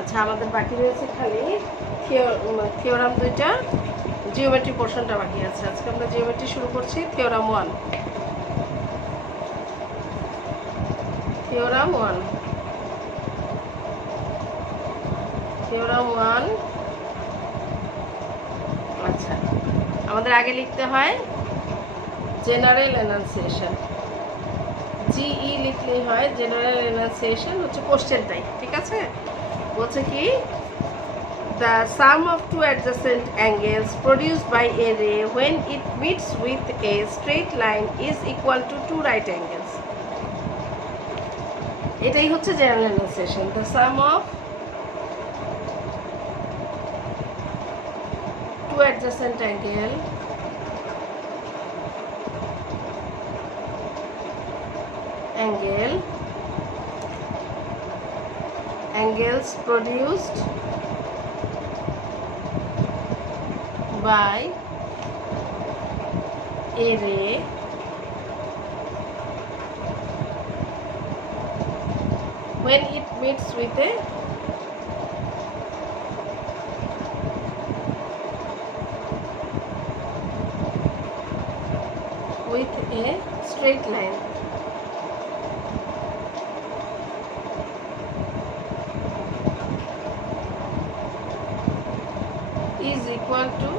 আচ্ছা, আমাদের বাকি রয়েছে খালি থিওরাম দুইটা, জিওমেট্রি পোর্শনটা বাকি আছে। আজকে আমরা জিওমেট্রি শুরু করছি। Theorem one. থিওরাম ওয়ান আচ্ছা, আমাদের আগে লিখতে হয় জেনারেল এনাউন্সিয়েশন। জিই লিখলেই হয়। জেনারেল এনাউন্সিয়েশন হচ্ছে কোশ্চেনটাই, ঠিক আছে? বলছে কি, the sum of two adjacent angles produced by a ray when it meets with a straight line is equal to two right angles. এটাই হচ্ছে general এনাউন্সিয়েশন। the sum of two adjacent angles produced by a ray when it meets with a straight line. Is equal to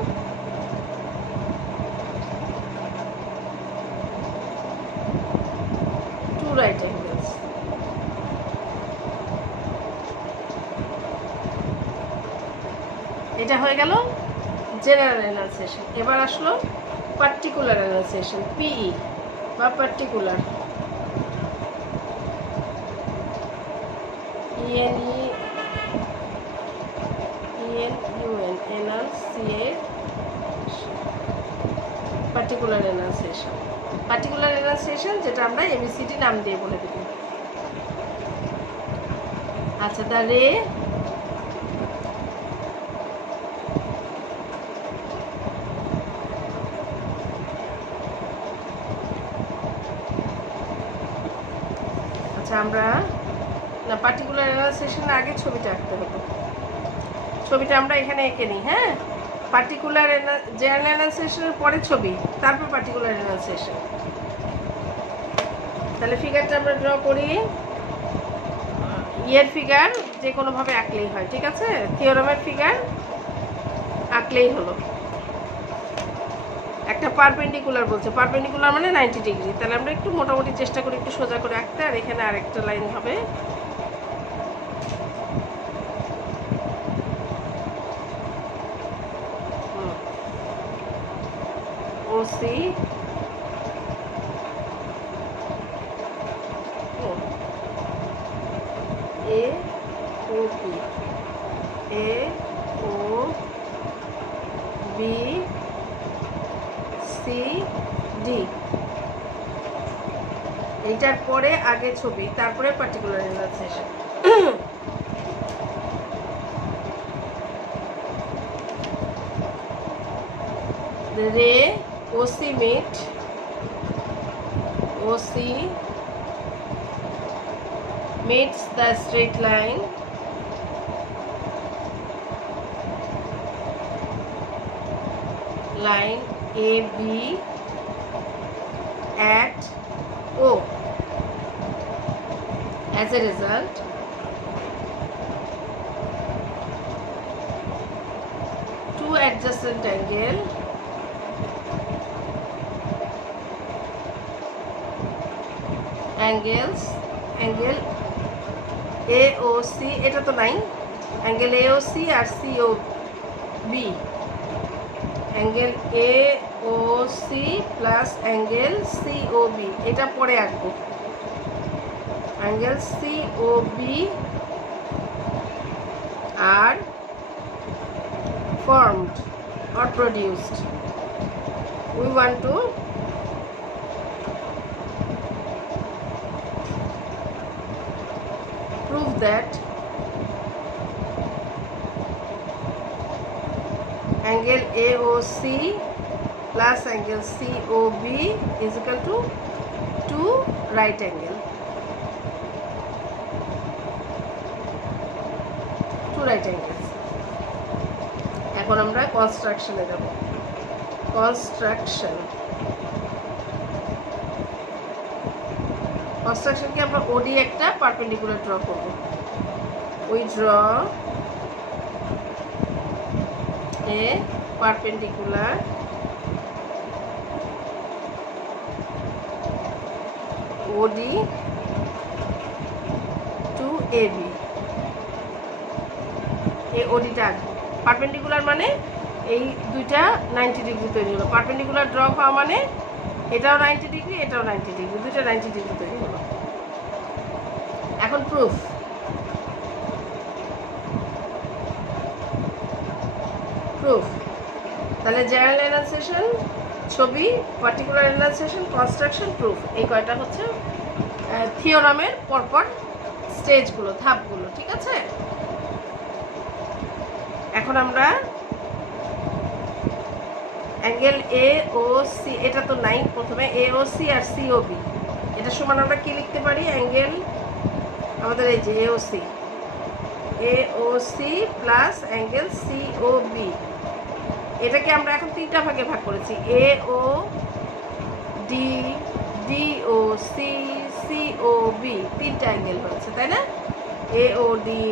two right angles. এটা হয়ে গেল general এনাউন্সিয়েশন। এবার আসলো particular এনাউন্সিয়েশন, পিই বা particular, particular এনাউন্সিয়েশন। Particular এনাউন্সিয়েশন যেটা আমরা এবিসিডি নাম দিয়ে বলে দেব। আচ্ছা, দ্য রে আমরা না, পার্টিকুলার এনালাইসিসের আগে ছবিটা আঁকতে হবে। ছবিটা আমরা এখানে এঁকে নিই। হ্যাঁ, পার্টিকুলার জেনারেল এনালাইসিসের পরে ছবি, তারপর পার্টিকুলার এনালাইসিস। তাহলে ফিগারটা আমরা ড্র করি। ইয়ের ফিগার যে কোনোভাবে আঁকলেই হয়, ঠিক আছে? থিওরামের ফিগার আঁকলেই হলো। একটা পারপেন্ডিকুলার বলছে, পারপেন্ডিকুলার মানে 90 ডিগ্রি। তাহলে আমরা একটু মোটামুটি চেষ্টা করি একটু সোজা করে আঁকতে। আর এখানে আরেকটা লাইন হবে, OC A O P, A O B C D. এইটার পরে আগে ছবি, তারপরে particular analysis. Ray OC meets the straight line AB at O. As a result, two adjacent angle AOC, এটা তো নাই, অ্যাঙ্গেল AOC আর COB, angle AOC plus angle COB, এটা পরে আঁকবো। অ্যাঙ্গেল COB আর formed or produced. We want to prove that angle AOC plus angle COB is equal to 2 right angle. Right angles. এখন আমরা কনস্ট্রাকশনে যাব। কনস্ট্রাকশনকে আমরা ওডি একটা পারপেন্ডিকুলার ড্র করব। We draw a perpendicular OD to AB. এই ওডিটা পারপেন্ডিকুলার মানে এই দুইটা 90 ডিগ্রি তৈরি হলো। পারপেন্ডিকুলার ড্র হওয়া মানে এটাও 90 ডিগ্রি, এটাও 90 ডিগ্রি, দুইটা 90 ডিগ্রি তৈরি হলো। এখন প্রুফ। তাহলে জেনারেল এনালাইজেশন, ছবি, পার্টিকুলার এনালাইজেশন, কনস্ট্রাকশন, প্রুফ, এই কয়টা হচ্ছে থিওরামের পরপর স্টেজগুলো, ধাপগুলো। ঠিক আছে, এখন আমরা অ্যাঙ্গেল এ ও সি, এটা তো নাই, প্রথমে এ ও সি আর সি ও বি, এটা সমান আমরা কি লিখতে পারি? অ্যাঙ্গেল আমাদের এই যে A O C plus angle C O B, এটাকে আমরা এখন তিনটা ভাগে ভাগ করেছি। এ ও ডি, ডি ও সি, সি ও বি, তিনটা অ্যাঙ্গেল হয়েছে, তাই না? এ O D,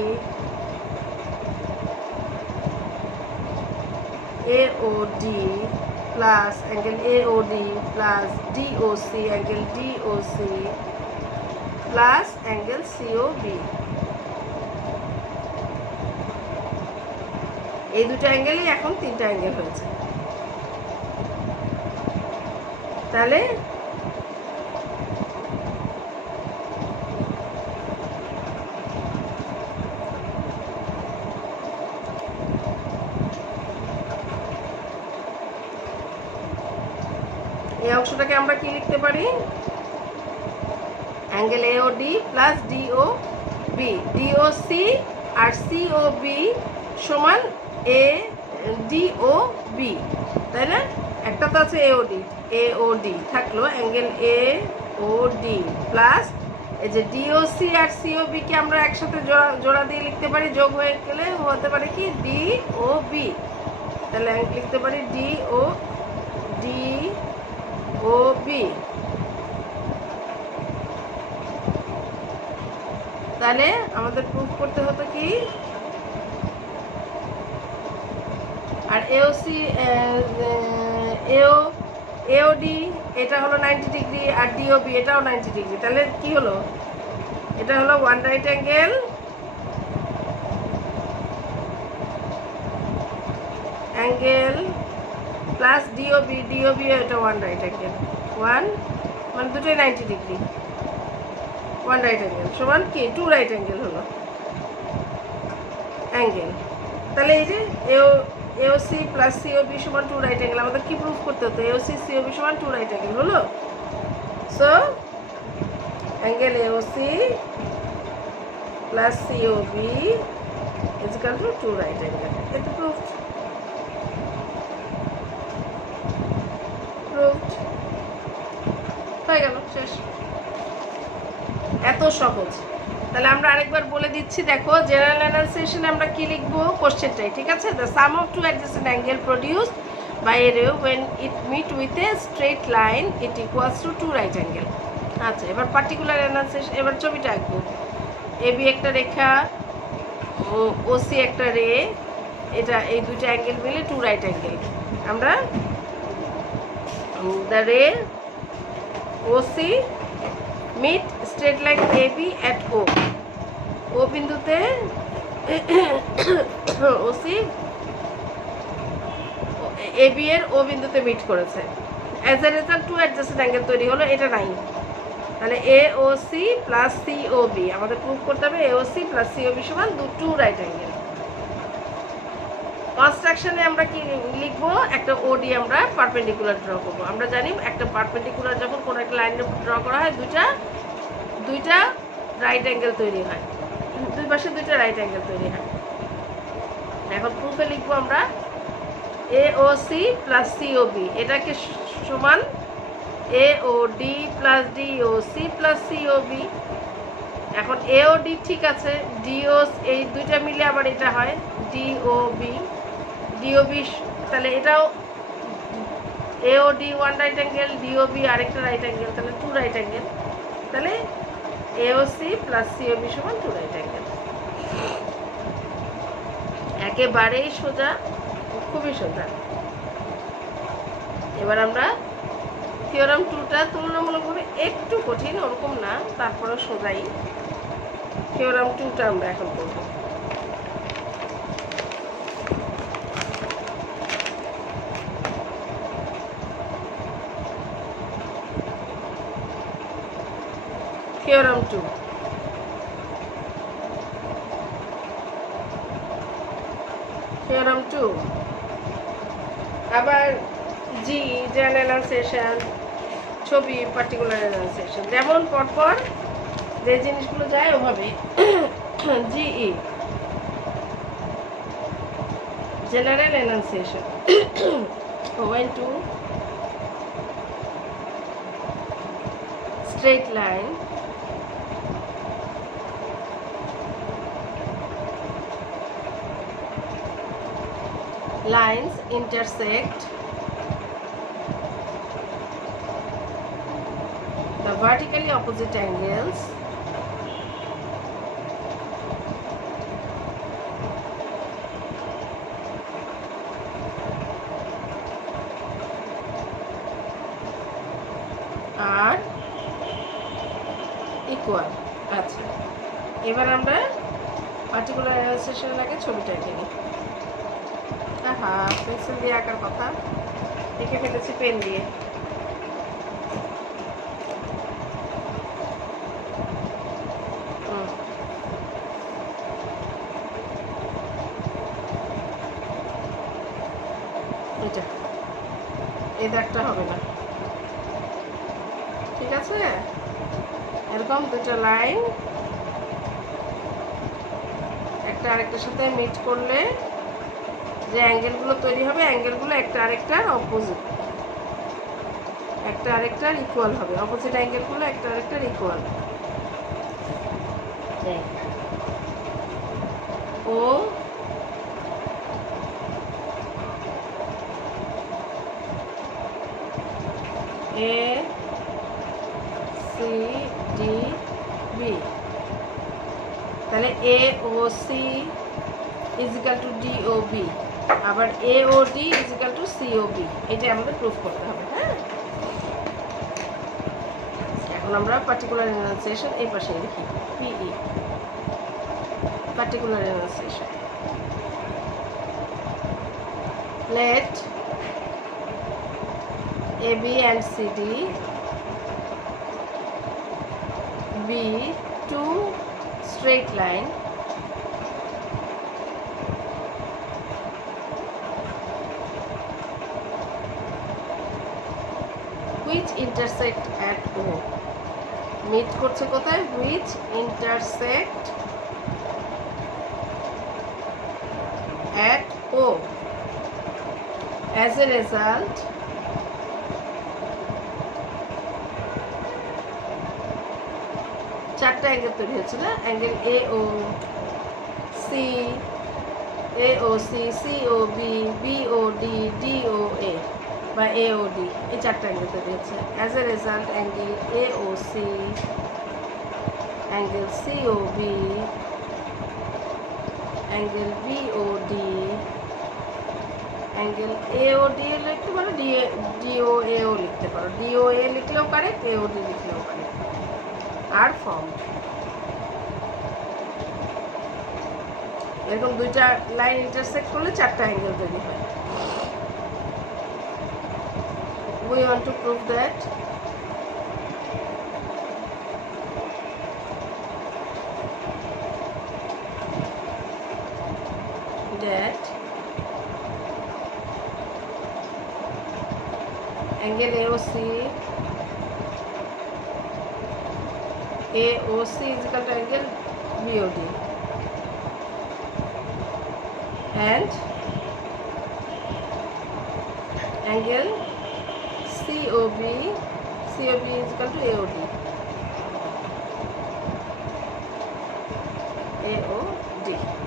AOD plus angle AOD plus DOC, angle DOC plus angle COB, এই দুটো অ্যাঙ্গেলই এখন তিনটা অ্যাঙ্গেল হয়েছে। তাহলে এই অংশটাকে আমরা কি লিখতে পারি? Angle AOD plus DOB, DOC আর COB সমান ADOB, তাই না? একটা তো আছে AOD থাকলো, অ্যাঙ্গেল AOD প্লাস এই যে DOC আর COB কে আমরা একসাথে জোড়া দিয়ে লিখতে পারি, যোগ হয়ে গেলে হতে পারে কি DOB, তাহলে লিখতে পারি DOB। তাহলে আমাদের প্রুফ করতে হতো কি? আর AOD এটা হলো 90 ডিগ্রি আর DOB এটাও 90 ডিগ্রি, তাহলে কি হলো? এটা হলো one right angle plus DOB এটা ওয়ান রাইট অ্যাঙ্গেল, ওয়ান মানে দুটোই 90 ডিগ্রি, ওয়ান রাইট অ্যাঙ্গেল সমান কি? টু রাইট অ্যাঙ্গেল হলো অ্যাঙ্গেল। তাহলে এই যে AOC প্লাস COB সমান টু রাইট অ্যাঙ্গেল, আমাদের কি প্রুফ করতে হতো? AOC COB সমান টু রাইট অ্যাঙ্গেল হলো। So angle AOC plus COB is equal to two right angle. এটা প্রুফ হয়ে গেল, শেষ। এত সহজ। তাহলে আমরা আরেকবার বলে দিচ্ছি, দেখো জেনারেল অ্যানালাইসিসে আমরা কি লিখবো? কোশ্চেনটাই, ঠিক আছে? The sum of two adjacent angle produced by a ray when it meet with a straight line it equals to two right angle। আচ্ছা, এবার পার্টিকুলার অ্যানালাইসিস, এবার ছবিটা আঁকবো। এবি একটা রেখা, ওসি একটা রে, এটা এই দুইটা অ্যাঙ্গেল মিলে টু রাইট অ্যাঙ্গেল। আমরা the ray OC meet straight line AB at O বিন্দুতে OC AB এর O বিন্দুতে মিট করেছে। As a result two adjacent angle তৈরি হলো, এটা নাই। তাহলে AOC প্লাস COB আমাদের প্রুফ করতে হবে AOC প্লাস COB সমান টু রাইট অ্যাঙ্গেল। কনস্ট্রাকশনে আমরা কি লিখবো? একটা ওডি আমরা পারপেন্ডিকুলার ড্র করবো। আমরা জানি একটা পারপেন্ডিকুলার যখন কোনো একটা লাইনের উপর ড্র করা হয় দুইটা রাইট অ্যাঙ্গেল তৈরি হয়, দুই পাশে দুইটা রাইট অ্যাঙ্গেল তৈরি হয়। এখন প্রুফে লিখবো আমরা AOC প্লাস COB, এটাকে সমান AOD plus DOC plus COB। এখন এ ও ডি ঠিক আছে, ডিও এই দুইটা মিলে আবার এটা হয় ডিওবি, ডিওবি তাহলে এটাও AOD one right angle, DOB আরেকটা রাইট অ্যাঙ্গেল, তাহলে টু রাইট অ্যাঙ্গেল, তাহলে এওসি প্লাস সিওবি সমান টু রাইট অ্যাঙ্গেল। একেবারেই সোজা, খুবই সোজা। এবার আমরা থিওরাম টুটা তুলনামূলকভাবে একটু কঠিন, ওরকম না, তারপরে সোজাই। থিওরাম টুটা আমরা এখন করব। থিওরাম টু, থিওরাম টু আবার জি জেনারেল এনান্সিয়েশন, ছবি পার্টিকুলার এনান্সিয়েশন, যেমন পরপর যে জিনিসগুলো যায় ওভাবে। GE general enunciation, when two straight line lines intersect the vertically opposite angles are equal। আচ্ছা, এবার আমরা পার্টিকুলার এনালাইসিসের আগে ছবিটা এঁকে নিই। আহা, পেন্সিল দিয়ে আঁকার কথা, এঁকে ফেলেছি পেন দিয়ে। এটা এই দাগটা হবে না, ঠিক আছে? এরকম দুটো লাইন একটা আরেকটার সাথে মিট করলে যে অ্যাঙ্গেলগুলো তৈরি হবে, অ্যাঙ্গেলগুলো একটা আরেকটার অপোজিট, একটা আরেকটার ইকুয়াল হবে। অপোজিট অ্যাঙ্গেলগুলো একটা আরেকটার equal. O A C D B, তাহলে A O C equal to D O B, আবার A O D equal to C O B, এটা আমাদের প্রুফ করতে হবে। হ্যাঁ, এখন আমরা পার্টিকুলার এনালাইসিস এই পাশে লিখি, PE particular analysis. let AB and CD be two straight line which intersect at O। meet করছে কোথায়? which intersect at O। as a result চারটা অ্যাঙ্গেল তৈরি হচ্ছে না, angle AO C, AOC, COB, BOD, DOA বা AOD, এই চারটা angle তৈরি হচ্ছে। As a result angle AOC, angle COB, angle BOD, angle AOD লিখতে পারো, DOAও লিখতে পারো, DOA লিখলেও কারেক্ট, AOD লিখলেও কারেক্ট। আর ফর্ম এরকম দুইটা লাইন ইন্টারসেক্ট করলে চারটা অ্যাঙ্গেল তৈরি হয়। We want to prove that angle AOC is equal to angle BOD and angle COB is equal to AOD.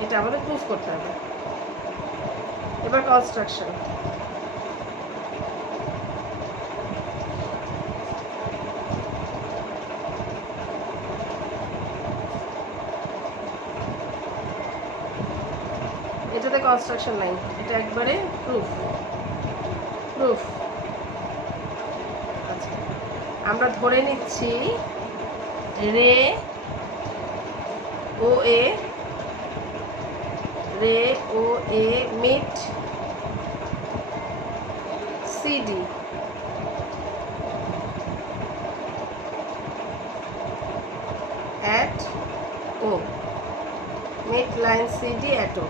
এটা আমাদের প্রুফ করতে হবে। এবার কনস্ট্রাকশন। এটাতে কনস্ট্রাকশন নাই, এটা একবারে প্রুফ। প্রুফ। আচ্ছা, আমরা ধরে নিচ্ছি ray O A meet CD at O, meet line CD at O।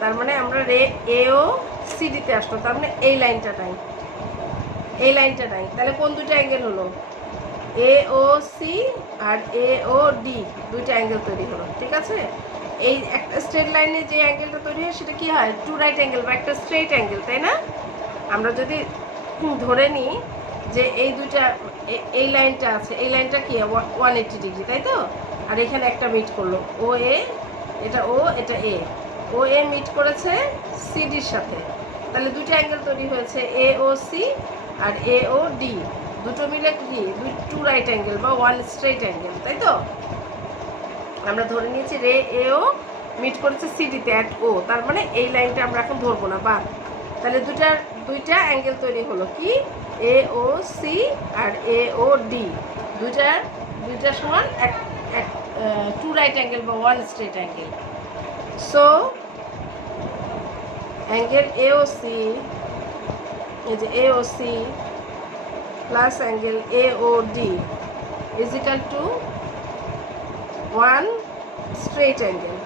তার মানে আমরা রে এ ও সিডিতে আসলো, তার মানে এই লাইনটা নাই, এই লাইনটা নাই। তাহলে কোন দুটো অ্যাঙ্গেল হলো? A O C R A O D, দুইটা অ্যাঙ্গেল তৈরি হলো। ঠিক আছে, এই একটা স্ট্রেট লাইনে যে অ্যাঙ্গেলটা তৈরি হয় সেটা কি হয়? টু রাইট অ্যাঙ্গেল বা একটা স্ট্রেট অ্যাঙ্গেল, তাই না? আমরা যদি ধরে নিই যে এই দুইটা, এই লাইনটা আছে, এই লাইনটা কি 180 ডিগ্রি, তাই তো? আর এখানে একটা মিট করলো ও এ, এটা ও, এটা এ, ও এ মিট করেছে সিডির সাথে, তাহলে দুটো অ্যাঙ্গেল তৈরি হয়েছে এ ও সি আর এ ও ডি, দুটো মিলে কি টু রাইট অ্যাঙ্গেল বা ওয়ান স্ট্রেট অ্যাঙ্গেল, তাই তো? আমরা ধরে নিয়েছি রে এ ও মিট করেছে সিডিতে অ্যাট ও, তার মানে এই লাইনটা আমরা এখন ধরবো না, বা তাহলে দুইটা অ্যাঙ্গেল তৈরি হলো কি A O C R A O D, দুইটা সমান এক টু রাইট অ্যাঙ্গেল বা one straight angle. So angle A O C, এই যে A O C plus angle A O D is equal to one straight angle.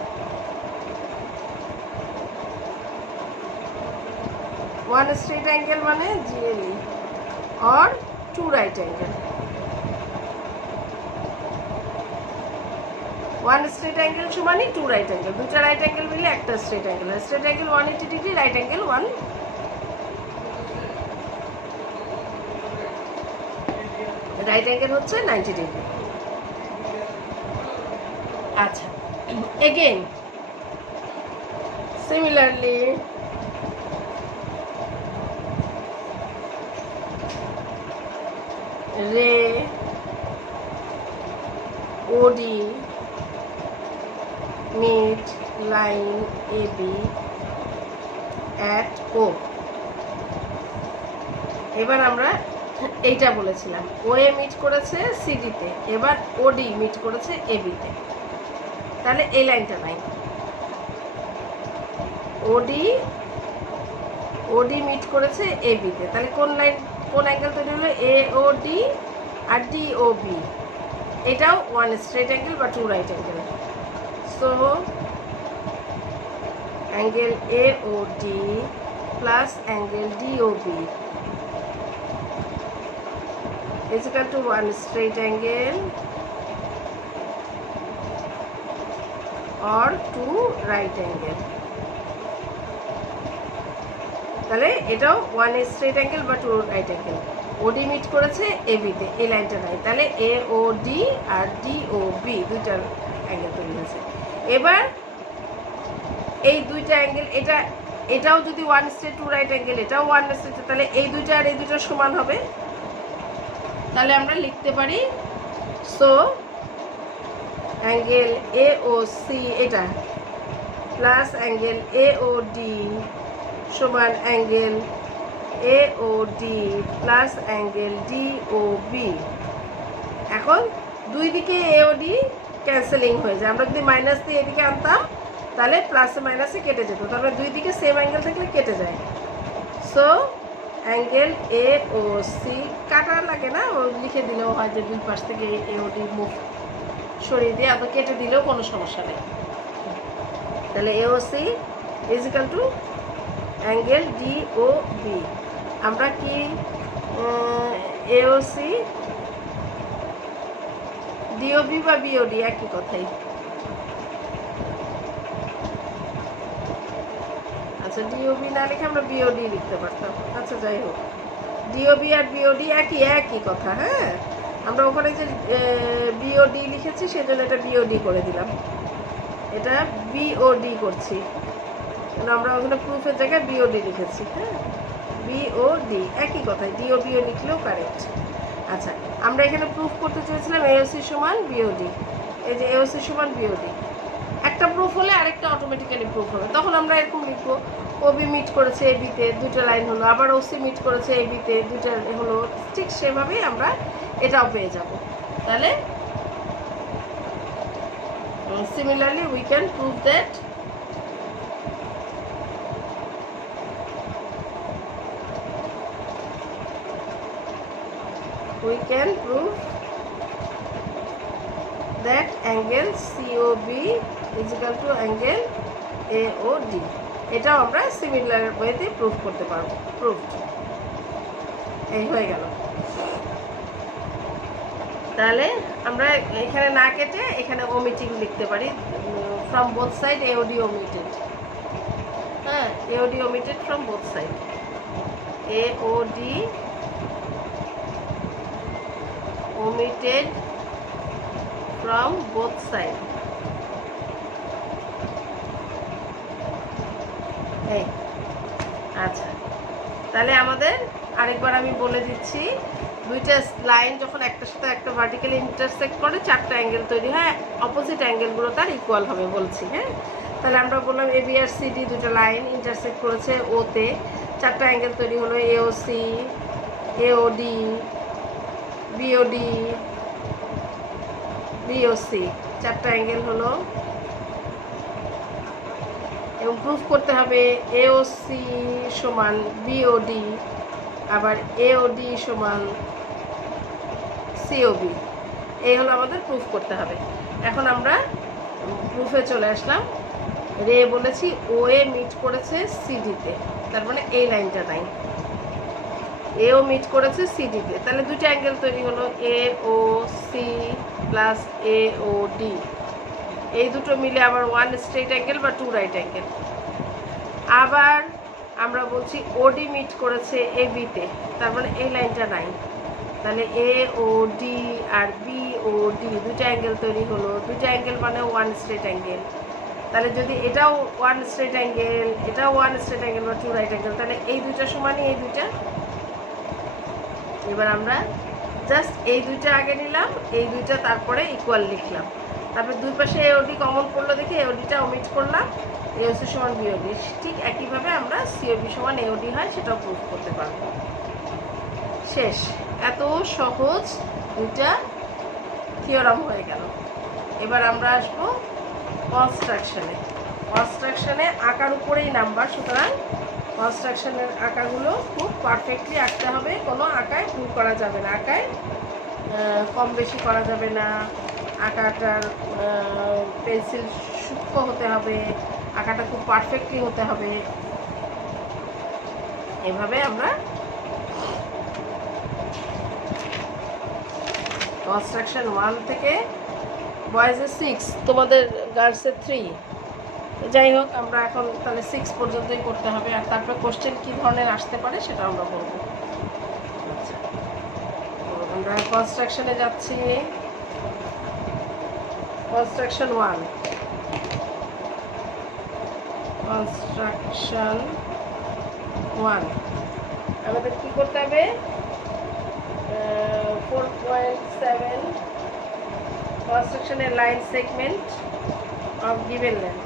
one straight angle মানে GLE or two right angle. one straight angle সমানই two right angle, দুটো right angle মিলে একটা straight angle। straight angle 180 degree, right angle 1, right angle হচ্ছে 90 degree. আচ্ছা, again similarly ray OD meet line A B at O. এবার আমরা এইটা বলেছিলাম ও A meet করেছে সিডিতে, এবার ওডি মিট করেছে এ বিতে, তাহলে এই লাইনটা নাই। ওডি মিট করেছে এ বিতে, তাহলে কোন লাইন, কোন অ্যাঙ্গেল তৈরি হলো? এ ও ডি আর ডি ও বি, এটাও ওয়ান স্ট্রেট অ্যাঙ্গেল বা two right angle. So angle A O D plus angle D O B is equal to one straight angle or two right angle. তাহলে এটাও one straight angle বা two right angle. OD meet করেছে A বিতে, এই লাইনটা নাই, তাহলে A O D আর ডি ও বি দুইটার অ্যাঙ্গেল তৈরি হয়েছে। এবার এই দুইটা অ্যাঙ্গেল, এটাও যদি one straight two right angle, এটাও ওয়ান স্ট্রেট, তাহলে এই দুইটা আর এই দুইটার সমান হবে। তাহলে আমরা লিখতে পারি so angle A O C এটা plus angle A O D সমান angle A O D plus angle D O B. এখন দুই দিকে এ ও ডি ক্যান্সেলিং হয়ে যায়, আমরা যদি মাইনাস দিয়ে এদিকে আনতাম তাহলে প্লাসে মাইনাসে কেটে যেত, তারপরে দুই দিকে সেম অ্যাঙ্গেল থাকলে কেটে যায়। So angle A O C কাটা লাগে না, ও লিখে দিলেও হয় যে দুই পাশ থেকে এ ও ডি মুখ সরিয়ে দিয়ে আবার কেটে দিলেও কোনো সমস্যা নেই। তাহলে A O C is equal to angle D O B. আমরা কি এ ও সি ডিওবি বা বিওডি একই কথাই। আচ্ছা, ডিওবি না লিখে আমরা বিওডি লিখতে পারতাম। আচ্ছা, যাই হোক, ডিওবি আর বিওডি একই কথা। হ্যাঁ, আমরা ওখানে যে বিওডি লিখেছি সেজন্য এটা বিওডি করে দিলাম। এটা বিওডি করছি, আমরা ওখানে প্রুফের জায়গায় বিওডি লিখেছি। হ্যাঁ, বিওডি একই কথাই, ডিও বিও লিখলেও কারেক্ট। আচ্ছা, আমরা এখানে প্রুফ করতে চেয়েছিলাম এওসি সমান বিওডি। এই যে এওসি সমান বিওডি, একটা প্রুফ হলে আরেকটা অটোমেটিক্যালি প্রুফ হবে। তখন আমরা এরকম লিখবো, ওবি মিট করেছে এ বিতে, দুটো লাইন হলো, আবার ওসি মিট করেছে এ বিতে, দুটো হলো। ঠিক সেভাবেই আমরা এটাও পেয়ে যাব। তাহলে similarly we can prove that angle COB is equal to angle AOD। এটাও আমরা সিমিলার ওয়েতে প্রুফ করতে পারবো। প্রুফড, এই হয়ে গেল। তাহলে আমরা এখানে না কেটে এখানে ওমিটিং লিখতে পারি, from both side AOD omitted। হ্যাঁ, AOD omitted from both side, AOD omitted from both side। এই আচ্ছা, তাহলে আমাদের আরেকবার আমি বলে দিচ্ছি, দুইটা লাইন যখন একটার সাথে একটা ভার্টিক্যালি ইন্টারসেক্ট করে চারটা অ্যাঙ্গেল তৈরি হয়, অপোজিট অ্যাঙ্গেলগুলো তার ইকুয়াল হবে বলছি। হ্যাঁ, তাহলে আমরা বললাম এবি আর সিডি দুটো লাইন ইন্টারসেক্ট করেছে ওতে, চারটা অ্যাঙ্গেল তৈরি হলো, এওসি, এওডি, বিওডি, বিওসি, চারটা অ্যাঙ্গেল হলো। এবং প্রুফ করতে হবে এওসি সমান বিওডি, আবার এওডি সমান সিওবি। এই হলো আমাদের প্রুফ করতে হবে। এখন আমরা প্রুফে চলে আসলাম। রে বলেছি ও এ মিট করেছে সিডিতে, তার মানে এই লাইনটা নাই, এও মিট করেছে সিডিতে, তাহলে দুটো অ্যাঙ্গেল তৈরি হলো, A O C plus A O D. এই দুটো মিলে আবার ওয়ান স্ট্রেট অ্যাঙ্গেল বা টু রাইট অ্যাঙ্গেল। আবার আমরা বলছি ওডি মিট করেছে এ বিতে, তার মানে এই লাইনটা নাই, তাহলে A O D R B O D দুটো অ্যাঙ্গেল তৈরি হলো, দুটো অ্যাঙ্গেল মানে ওয়ান স্ট্রেট অ্যাঙ্গেল। তাহলে যদি এটাও ওয়ান স্ট্রেট অ্যাঙ্গেল, এটাও ওয়ান স্ট্রেট অ্যাঙ্গেল বা টু রাইট অ্যাঙ্গেল, তাহলে এই দুটো সমানই এই দুইটা। এবার আমরা জাস্ট এই দুইটা আগে নিলাম, এই দুইটা তারপরে ইকুয়াল লিখলাম, তারপর দুই পাশে এওডি কমন পড়লো দেখে এওডিটা ওমিট করলাম, এওসি সমান বিওডি। ঠিক একইভাবে আমরা সিওবি সমান এওডি হয় সেটাও প্রুফ করতে পারবো। শেষ, এত সহজ দুইটা থিওরাম হয়ে গেল। এবার আমরা আসবো কনস্ট্রাকশনে। কনস্ট্রাকশনে আঁকার উপরেই নাম্বার, সুতরাং কনস্ট্রাকশনের আঁকাগুলো খুব পারফেক্টলি আঁকতে হবে, কোনো আঁকায় ভুল করা যাবে না, আঁকায় কম বেশি করা যাবে না, আঁকাটার পেন্সিল সূক্ষ্ম হতে হবে, আঁকাটা খুব পারফেক্টলি হতে হবে। এভাবে আমরা কনস্ট্রাকশন 1 থেকে বয়েজের 6, তোমাদের গার্লসের 3, যাই হোক আমরা এখন তাহলে 6 পর্যন্তই করতে হবে। আর তারপর কোশ্চেন কী ধরনের আসতে পারে সেটা আমরা বলবো। আচ্ছা, আমরা কনস্ট্রাকশনে যাচ্ছি। কনস্ট্রাকশন 1, কনস্ট্রাকশন 1 আমাদের কী করতে হবে, 4.7 কনস্ট্রাকশনের line segment of given length.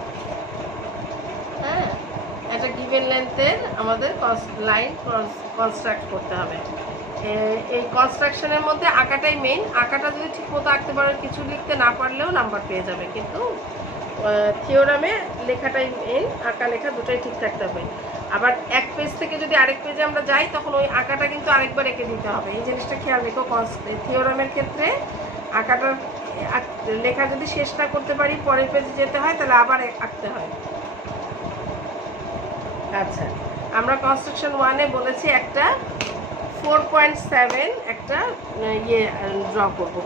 হ্যাঁ, একটা গিভেন লেন্থের আমাদের লাইন কনস্ট্রাক্ট করতে হবে। এই কনস্ট্রাকশনের মধ্যে আঁকাটাই মেইন। আঁকাটা যদি ঠিকমতো আঁকতে পারো, কিছু লিখতে না পারলেও নাম্বার পেয়ে যাবে, কিন্তু থিওরামে লেখাটাই মেইন, আঁকা লেখা দুটোই ঠিক থাকতে হবে। আবার এক পেজ থেকে যদি আরেক পেজে আমরা যাই, তখন ওই আঁকাটা কিন্তু আরেকবার এঁকে দিতে হবে। এই জিনিসটা খেয়াল রেখো। থিওরামের ক্ষেত্রে আঁকাটার লেখা যদি শেষ না করতে পারি, পরের পেজে যেতে হয়, তাহলে আবার আঁকতে হয়। আচ্ছা, আমরা কনস্ট্রাকশন 1-এ বলেছি একটা 4.7 একটা ড্র করব।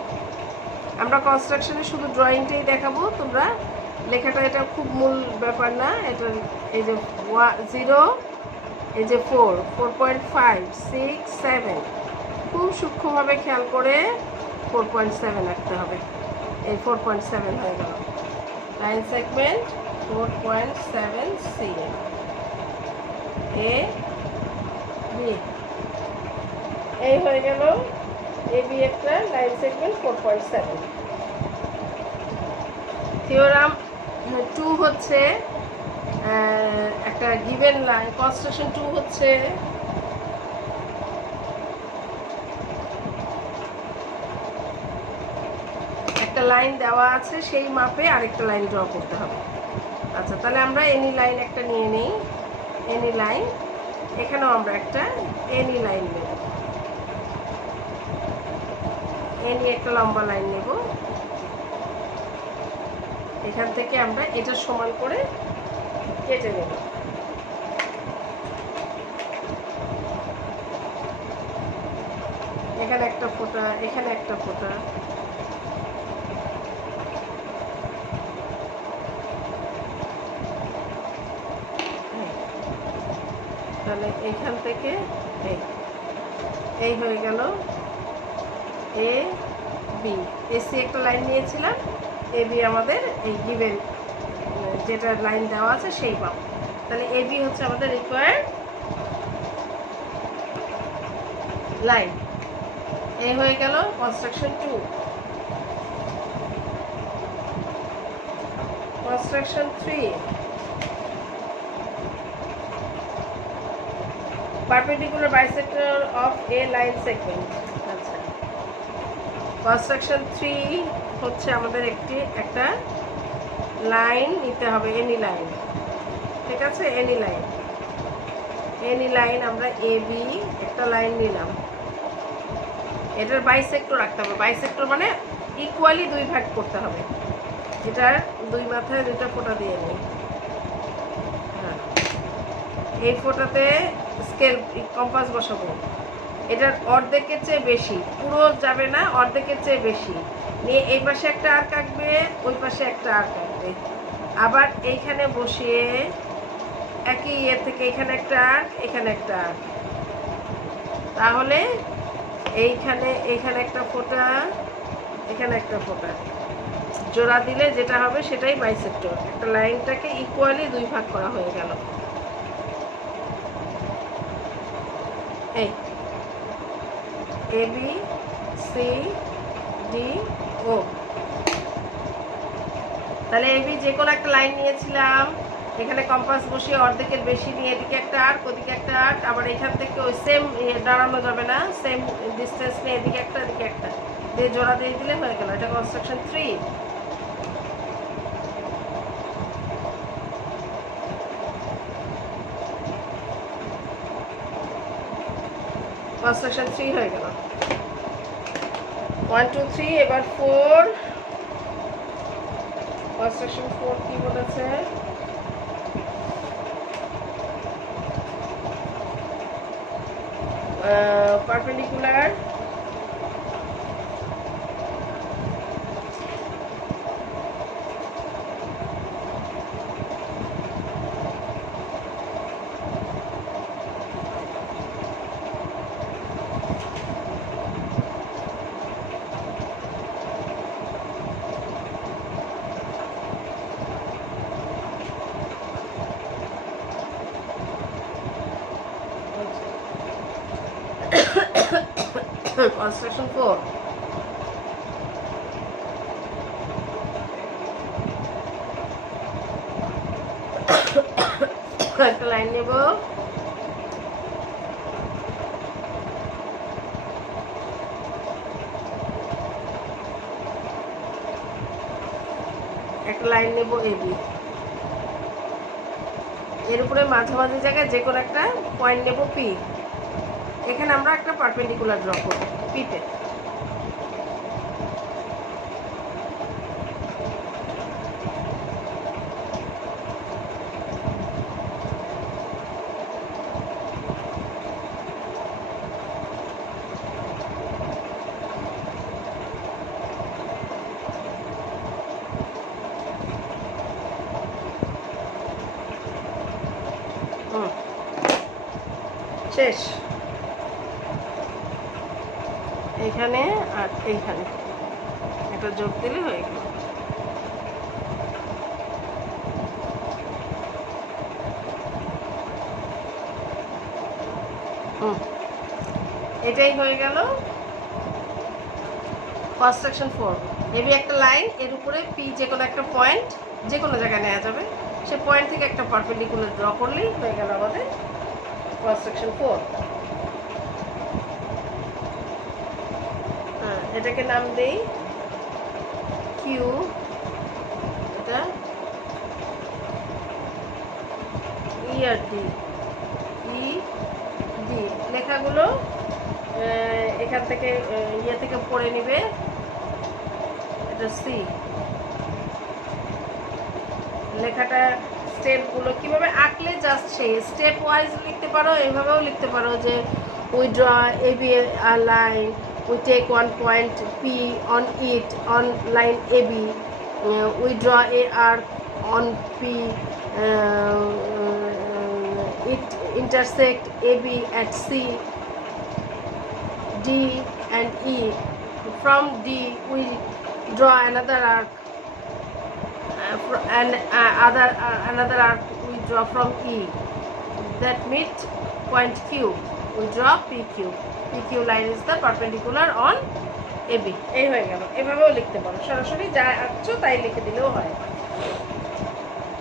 আমরা কনস্ট্রাকশনে শুধু ড্রয়িংটাই দেখাবো, তোমরা লেখাটা এটা খুব মূল ব্যাপার না। এটা এই যে 0, এই যে 4, 4.5, 6, 7 খুব সূক্ষ্মভাবে খেয়াল করে 4.7 আঁকতে হবে। এই 4.7 হয়ে গেল। Line segment 4.7 cm A B. এই হয়ে গেল এ বি একটা লাইন সেগমেন্ট 4.7। থিওরাম 2 হচ্ছে একটা গিভেন লাইন, কনস্ট্রাকশন 2 হচ্ছে একটা লাইন দেওয়া আছে, সেই মাপে আরেকটা লাইন ড্র করতে হবে। আচ্ছা, তাহলে আমরা এনি লাইন একটা নিয়ে নিই। এনি লাইন, এখানেও আমরা একটা এনি লাইন নেব। এনি একটা লম্বা লাইন নেব। এখান থেকে আমরা এটা সমান করে কেটে নেব। এখানে একটা ফোঁটা, এখানে একটা ফোঁটা। তাহলে এখান থেকে এই হয়ে গেল এ বি। এসি একটা লাইন নিয়েছিলাম, এ বি আমাদের এই গিভেন যেটা লাইন দেওয়া আছে সেই পাবো। তাহলে এ বি হচ্ছে আমাদের রিকোয়ার্ড লাইন। এই হয়ে গেল construction 2। Construction 3, perpendicular bisector of a line segment। আচ্ছা, কনস্ট্রাকশন 3 হচ্ছে আমাদের একটা লাইন নিতে হবে, এনি লাইন। ঠিক আছে, এনি লাইন। এনি লাইন আমরা এ বি একটা লাইন নিলাম, এটার বাইসেক্টর রাখতে হবে। বাইসেক্টর মানে ইকুয়ালি দুই ভাগ করতে হবে। এটার দুই মাথায় দুইটা ফোঁটা দিয়ে নিই। হ্যাঁ, এই ফোঁটাতে স্কেল কম্পাস বসাবো। এটার অর্ধেকের চেয়ে বেশি, পুরো যাবে না, অর্ধেকের চেয়ে বেশি নিয়ে এই পাশে একটা আর্ক আঁকবে, ওই পাশে একটা আর্ক আঁকবে। আবার এইখানে বসিয়ে একই ইয়ে থেকে এখানে একটা আর্ক, এখানে একটা আর্ক। তাহলে এইখানে একটা ফোঁটা, এখানে একটা ফোঁটা জোড়া দিলে যেটা হবে সেটাই বাইসেক্টর। একটা লাইনটাকে ইকুয়ালি দুই ভাগ করা হয়ে গেল। এই এ বি সি ডি ও। তাহলে এ বি যে কোনো একটা লাইন নিয়েছিলাম, এখানে কম্পাস বসিয়ে অর্ধেকের বেশি নিয়ে এদিকে একটা আর্ক, ওদিকে একটা আর্ক। আবার এখান থেকে ওই সেম দাঁড়ানো যাবে না, সেম ডিস্টেন্স নিয়ে এদিকে একটা, এদিকে একটা দিয়ে জোড়া দিয়ে দিলে হয়ে গেল। এটা কনস্ট্রাকশন 3। কনস্ট্রাকশন 3 হয়ে গেল। 1 2 3। এবার 4, কনস্ট্রাকশন 4 কি বলেছে? Perpendicular construction 4। একটা লাইন নেব, একটা লাইন নেব এ বি। এর উপরে মাঝামাঝি জায়গায় যে কোনো একটা পয়েন্ট নেব পি। এখানে আমরা একটা পারপেন্ডিকুলার ড্র করব পিতে। শেষ। এইখানে আর এইখানে একটা যোগ দিলে হয়ে গেল। এটাই হয়ে গেল কনস্ট্রাকশন 4। এবি একটা লাইন, এর উপরে পি যে কোনো একটা পয়েন্ট যে কোনো জায়গায় নেওয়া যাবে, সে পয়েন্ট থেকে একটা পারপেন্ডিকুলার ড্র করলেই হয়ে গেল আমাদের কনস্ট্রাকশন 4। হ্যাঁ, এটাকে নাম দেই কিউ, এটা ই আর ডি, ই ডি। লেখাগুলো এখান থেকে ইয়ে থেকে পড়ে নিবে। এটা সি। লেখাটা স্টেপগুলো কিভাবে আঁকলে জাস্ট সেই স্টেপ ওয়াইজ লিখতে পারো, এইভাবেও লিখতে পারো যে উই ড্র এ বি আর line, we take one point P on it on line AB, we draw a arc on P, it intersect AB at C, D and E. From D we draw another arc, and another arc we draw from E that meet point Q. We draw PQ. PQ line is the perpendicular on AB. এই হয়ে গেল। এভাবেও লিখতে পারো, সরাসরি যা আঁকছো তাই লিখে দিলেও হয়।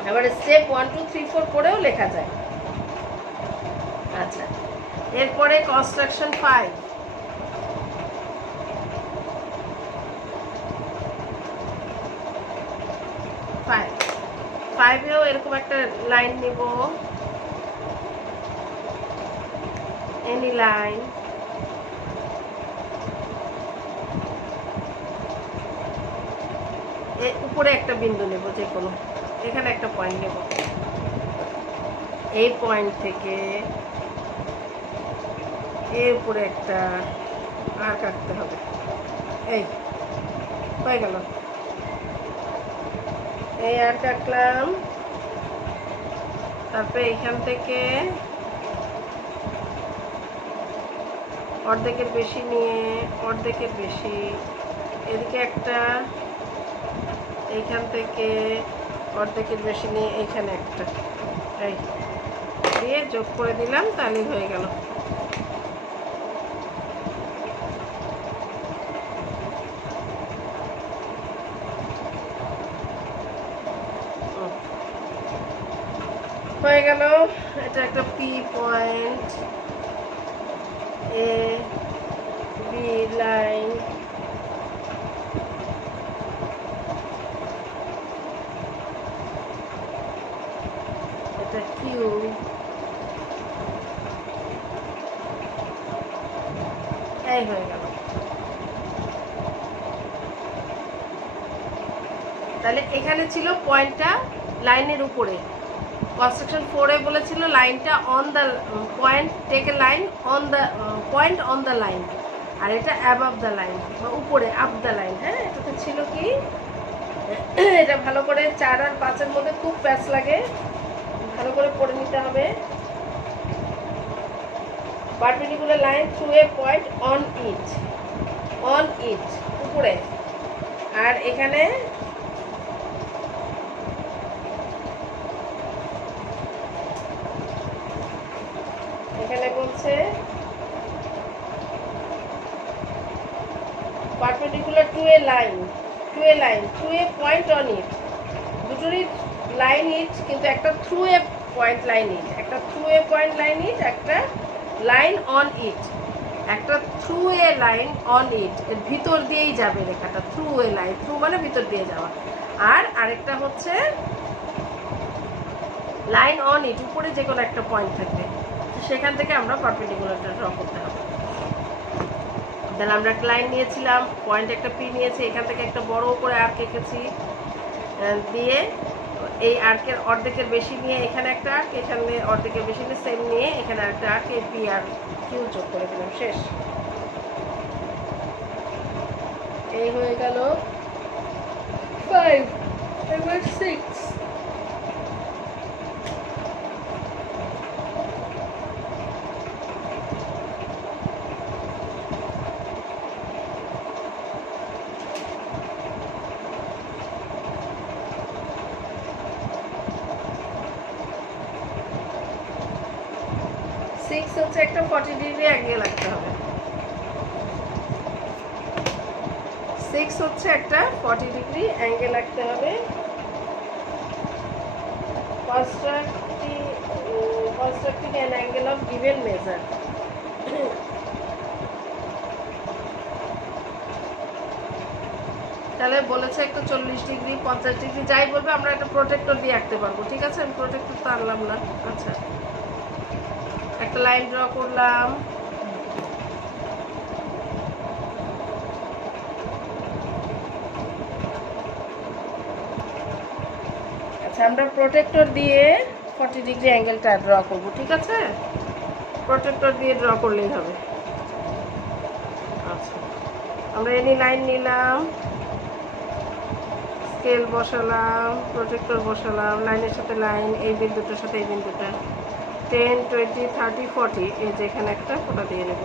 এবারে স্টেপ 1 2 3 4 করেও লেখা যায়। আচ্ছা, এরপরে কনস্ট্রাকশন 5। ফাইভেও এরকম একটা লাইন নেব, এনি লাইন, উপরে একটা বিন্দু নেব যে কোনো, এখানে একটা পয়েন্ট নেব, এই পয়েন্ট থেকে এর উপরে একটা আর্ক আঁকতে হবে। এই হয়ে গেল, এই আর্ক আঁকলাম। তারপরে এখান থেকে অর্ধেকের বেশি নিয়ে, অর্ধেকের বেশি এদিকে একটা, এইখান থেকে অর্ধেকের বেশি নিয়ে এইখানে একটা, এই দিয়ে যোগ করে দিলাম, তাহলেই হয়ে গেল। হয়ে গেল। এটা একটা P point, A B line, এটা কিউ, এই হয়ে গেল। তাহলে এখানে ছিল পয়েন্টটা লাইনের উপরে, কনস্ট্রাকশন 4-এ বলেছিল লাইনটা on the point, take a line on the point on the line, আর এটা অ্যাবাভ দ্য লাইন বা উপরে আপ দ্য লাইন। হ্যাঁ, এটাতে ছিল কি, এটা ভালো করে 4 আর 5-এর মধ্যে খুব প্যাচ লাগে, ভালো করে পড়ে নিতে হবে। Perpendicular line through a point on it, on it উপরে, আর এখানে বলছে perpendicular to a line, to a line, to a point on it, দুটোরই লাইন ইট, কিন্তু একটা through a point line it, একটা through a point line it, একটা line on it, একটা through a line on it, এর ভিতর দিয়েই যাবে লেখাটা, থ্রু এ লাইন, থ্রু মানে ভিতর দিয়ে যাওয়া, আর আরেকটা হচ্ছে লাইন অন ইট, উপরে যে কোনো একটা পয়েন্ট থাকবে, সেখান থেকে আমরা পারপেন্ডিকুলারটা ড্র করতে হবে। তাহলে আমরা একটা লাইন নিয়েছিলাম, পয়েন্ট একটা পি নিয়েছি, এখান থেকে একটা বড় করে আর্ক এঁকেছি, দিয়ে এই আর্কের অর্ধেকের বেশি নিয়ে এখানে একটা আর্ক, এখানে অর্ধেকের বেশি নিয়ে সেম নিয়ে এখানে আরেকটা আর্ক, এই পি আর কিউ যোগ করে দিলাম, শেষ। এই হয়ে গেল 5। এবার 6। 6 হচ্ছে একটা 40 ডিগ্রি অ্যাঙ্গেল রাখতে হবে। 6 হচ্ছে একটা 40 ডিগ্রি অ্যাঙ্গেল রাখতে হবে। constructing an angle of given measure. তাহলে বলেছে একটা 40 ডিগ্রি 50 ডিগ্রি যাই বলবে আমরা একটা প্রোটেক্টর দিয়ে আঁকতে পারবো। ঠিক আছে, আমি প্রোটেক্টর তো আনলাম না। আচ্ছা, একটা লাইন ড্র করলাম। আচ্ছা, আমরা প্রোটেক্টর দিয়ে 40 ডিগ্রি অ্যাঙ্গেলটা ড্র করব। ঠিক আছে, প্রোটেক্টর দিয়ে ড্র করলেই হবে। আচ্ছা, আমরা এনি লাইন নিলাম, স্কেল বসালাম, প্রোটেক্টর বসালাম, লাইনের সাথে লাইন, এই বিন্দুটার সাথে এই বিন্দুটা, 10, 20, 30, 40, এই যে এখানে একটা ফোঁটা দিয়ে নেব।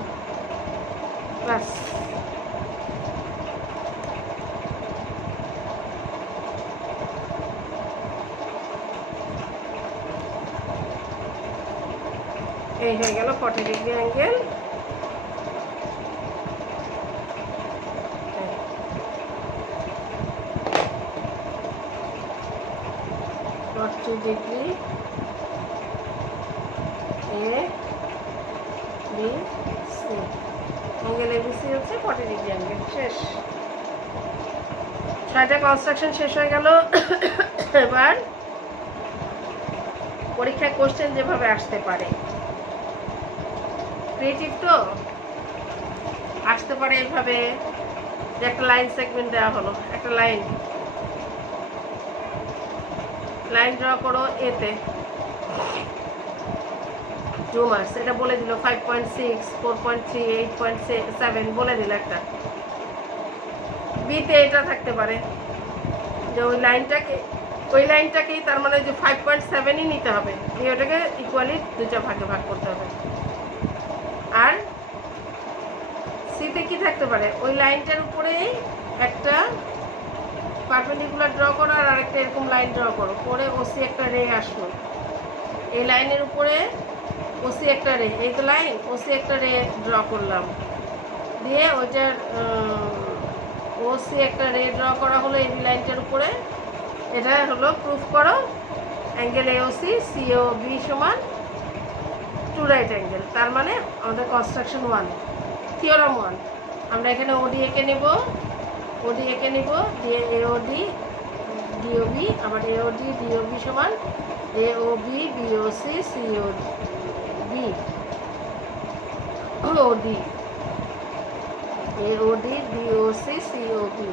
ব্যাস, এই হয়ে গেল 40 degree angle. 40 degree ABC, angle ABC হচ্ছে 40 ডিগ্রি অ্যাঙ্গেল। শেষ, 6টা কনস্ট্রাকশন শেষ হয়ে গেল। এবার পরীক্ষায় কোশ্চেন যেভাবে আসতে পারে, ক্রিয়েটিভ তো আসতে পারে এইভাবে যে একটা লাইন সেগমেন্ট দেওয়া হলো, একটা লাইন ড্র করো এতে 2 মার্কস। এটা বলে দিল 5.6, 4.3, 8.7 বলে দিল একটা। বিতে এটা থাকতে পারে যে ওই লাইনটাকেই তার মানে যে 5.7ই নিতে হবে, দিয়ে ওটাকে ইকুয়ালি 2টা ভাগে ভাগ করতে হবে। আর সিতে কি থাকতে পারে, ওই লাইনটার উপরেই একটা পারপেন্ডিকুলার ড্র করো আর আরেকটা এরকম লাইন ড্র করো, করে ওসি একটা রে আসলো, এই লাইনের উপরে ওসি একটা রে, এই তো লাইন, ওসি একটা রে ড্র করলাম, দিয়ে ওইটার ওসি একটা রে ড্র করা হলো এই লাইনটার উপরে। এটা হলো প্রুফ করো অ্যাঙ্গেল এওসি সিওবি সমান 2 রাইট অ্যাঙ্গেল। তার মানে আমাদের কনস্ট্রাকশন 1, থিওরাম 1। আমরা এখানে ওডি এঁকে নেব, দিয়ে এওডি ডিওবি, আবার এওডি ডিওবি সমান AOB BOC COB OD, AOD DOC COB.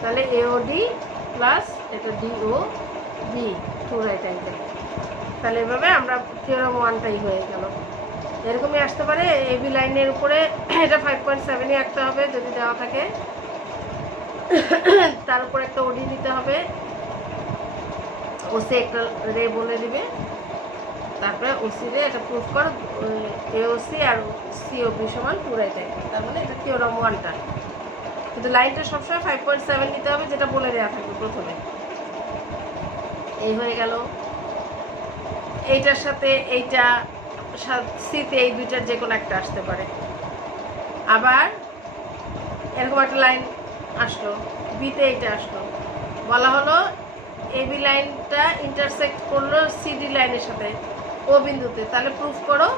তাহলে এওডি প্লাস এটা ডিওবি 2 রাইট অ্যাঙ্গেল। তাহলে এভাবে আমরা থিওরাম 1টাই হয়ে গেল। এরকমই আসতে পারে এবি লাইনের উপরে এটা 5.7ই আঁকতে হবে যদি দেওয়া থাকে, তার উপর একটা ওডি নিতে হবে, ওসি একটা রে বলে দিবে, তারপরে ওসি রে এটা প্রুফ কর এওসি আর সিওবি সমান 2 রাইট অ্যাঙ্গেল। তার মানে এটা থিওরাম 1টা, কিন্তু লাইনটা সবসময় 5.7 নিতে হবে যেটা বলে দেওয়া থাকবে প্রথমে। এই হয়ে গেল। এইটার সাথে এইটা সিতে এই দুইটার যে কোনো একটা আসতে পারে। আবার এরকম একটা লাইন আসলো, বিতে এইটা আসলো, বলা হলো এবি লাইনটা ইন্টারসেক্ট করলো সিডি লাইনের সাথে ও বিন্দুতে, তাহলে প্রুফ করো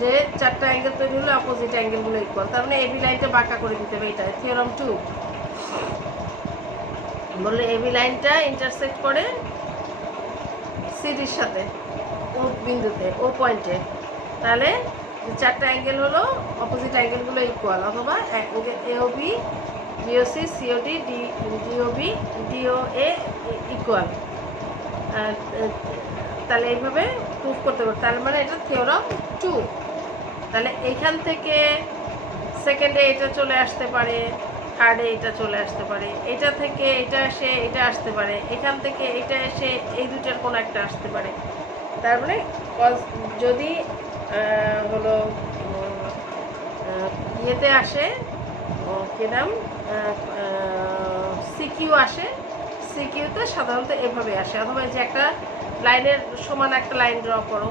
যে 4টা অ্যাঙ্গেল তৈরি হলে অপোজিট অ্যাঙ্গেলগুলো ইকুয়াল। তার মানে এবি লাইনটা বাঁকা করে দিতে হবে, এটা থিওরাম 2। বললে এবি লাইনটা ইন্টারসেক্ট করে সিডির সাথে ও বিন্দুতে, ও পয়েন্টে, তাহলে 4টা অ্যাঙ্গেল হলো অপোজিট অ্যাঙ্গেলগুলো ইকুয়াল, অথবা AOB DOC COD DOB DOA equal. তাহলে এইভাবে প্রুফ করতে পারো। তার মানে এটা থিওরাম 2। তাহলে এইখান থেকে সেকেন্ডে এটা চলে আসতে পারে, থার্ডে এটা চলে আসতে পারে, এটা থেকে এটা এসে এটা আসতে পারে, এখান থেকে এটা এসে এই দুটার কোনো একটা আসতে পারে। তার মানে যদি হলো ইয়েতে আসে কি নাম সিকিউ আসে, সিকিউতে সাধারণত এভাবে আসে। অথবা যে একটা লাইনের সমান একটা লাইন ড্র করো,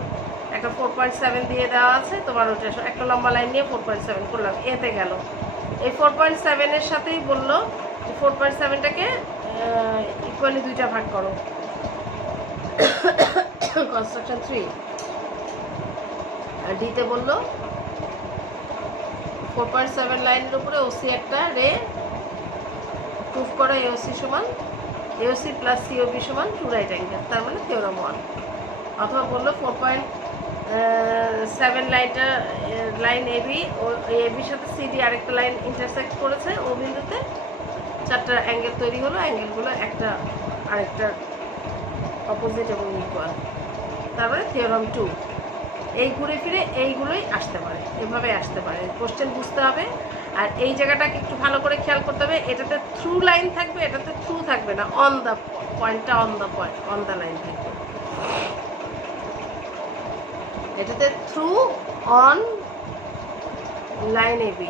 একটা 4.7 দিয়ে দেওয়া আছে তোমার, ওটা একটা লম্বা লাইন নিয়ে 4.7 করলাম, এতে গেল। এই 4.7 এর সাথেই বললো যে 4.7টাকে ইকুয়ালি দুইটা ভাগ করো। কনস্ট্রাকশন 3 আর ডিতে বললো 4.7 লাইনের উপরে ওসি একটা রে প্রুফ করো, এওসি সমান এওসি প্লাস সিওবি সমান 2 রাইট অ্যাঙ্গেল, তার মানে থিওরাম 1। অথবা বললো 4.7 লাইনটা লাইন এবি ও এবির সাথে সিডি আরেকটা লাইন ইন্টারসেক্ট করেছে ও বিন্দুতে, 4টা অ্যাঙ্গেল তৈরি হলো, অ্যাঙ্গেলগুলো একটা আরেকটার অপোজিট এবং ইকুয়াল, তারপরে থিওরাম 2। এই ঘুরে ফিরে এইগুলোই আসতে পারে, এভাবে আসতে পারে। কোশ্চেন বুঝতে হবে। আর এই জায়গাটাকে একটু ভালো করে খেয়াল করতে হবে, এটাতে থ্রু লাইন থাকবে, এটাতে থ্রু থাকবে না, অন দ্য পয়েন্টটা অন দ্য লাইন থাকবে। এটাতে through on line AB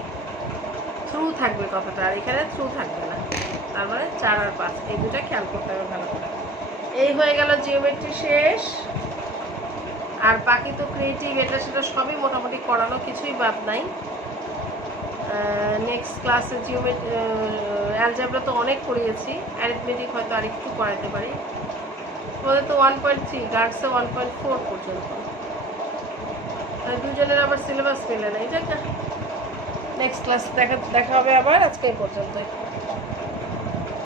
through থাকবে কথাটা, আর এখানে থ্রু থাকবে না। তারপরে 4 আর 5 এই দুটা খেয়াল করতে হবে ভালো করে। এই হয়ে গেল জিওমেট্রি শেষ। আর বাকি তো ক্রিয়েটিভ এটা সেটা সবই মোটামুটি করানো, কিছুই বাদ নাই। নেক্সট ক্লাসে জিওমেট্রি অ্যালজেব্রা তো অনেক করিয়েছি, অ্যারিথমেটিক হয়তো আর একটু করাতে পারি। তোমাদের তো 1.3, গার্ডসে 1.4 পর্যন্ত। দুজনের আবার সিলেবাস পেলে না, এটা নেক্সট ক্লাস দেখা হবে আবার। আজকে এই পর্যন্ত।